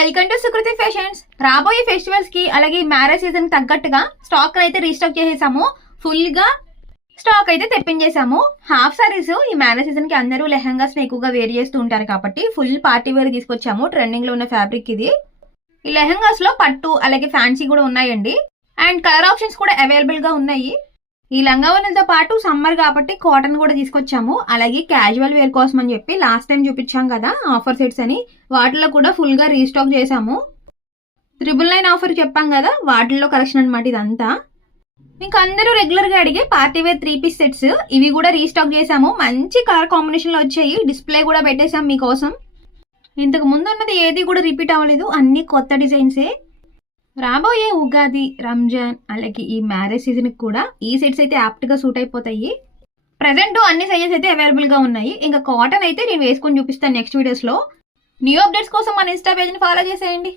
Welcome to Sukriti fashions. రాబోయే festivals కి అలాగే మ్యారేజ్ సీజన్ తగ్గట్టుగా స్టాక్ అయితే రీస్టాక్ చేసేసాము. ఫుల్ గా స్టాక్ అయితే తెప్పించేసాము. హాఫ్ సారీస్ ఈ మ్యారేజ్ సీజన్ కి అందరూ లెహంగాస్ ఎక్కువగా వేర్ చేస్తూ ఉంటారు కాబట్టి ఫుల్ పార్టీ వేర్ తీసుకొచ్చాము. ట్రెండింగ్ లో ఉన్న ఫ్యాబ్రిక్ ఇది. ఈ లెహంగాస్ లో పట్టు అలాగే ఫ్యాన్సీ కూడా ఉన్నాయండి. అండ్ కలర్ ఆప్షన్స్ కూడా అవైలబుల్ గా ఉన్నాయి. ఈ లంగావోణిలతో పాటు సమ్మర్ కాబట్టి కాటన్ కూడా తీసుకొచ్చాము. అలాగే క్యాజువల్ వేర్ కోసం అని చెప్పి లాస్ట్ టైం చూపించాం కదా ఆఫర్ సెట్స్ అని, వాటిలో కూడా ఫుల్ గా రీస్టాక్ చేసాము. 999 ఆఫర్ చెప్పాం కదా, వాటిల్లో కలెక్షన్ అనమాట ఇదంతా. ఇంకా అందరూ రెగ్యులర్ గా అడిగే పార్టీ వేర్ 3 పీస్ సెట్స్ ఇవి కూడా రీస్టాక్ చేసాము. మంచి కలర్ కాంబినేషన్ లో వచ్చాయి. డిస్ప్లే కూడా పెట్టేసాం మీకోసం. ఇంతకు ముందు ఉన్నది ఏది కూడా రిపీట్ అవ్వలేదు, అన్ని కొత్త డిజైన్సే. రాబోయే ఉగాది, రంజాన్ అలాగే ఈ మ్యారేజ్ సీజన్ కి కూడా ఈ సెట్స్ అయితే యాప్ట్ గా సూట్ అయిపోతాయి. ప్రెసెంట్ అన్ని సైజెస్ అయితే అవైలబుల్ గా ఉన్నాయి. ఇంకా కాటన్ అయితే నేను వేసుకొని చూపిస్తాను నెక్స్ట్ వీడియోస్ లో. న్యూ అప్డేట్స్ కోసం మన ఇన్స్టా పేజ్ ని ఫాలో చేసేయండి.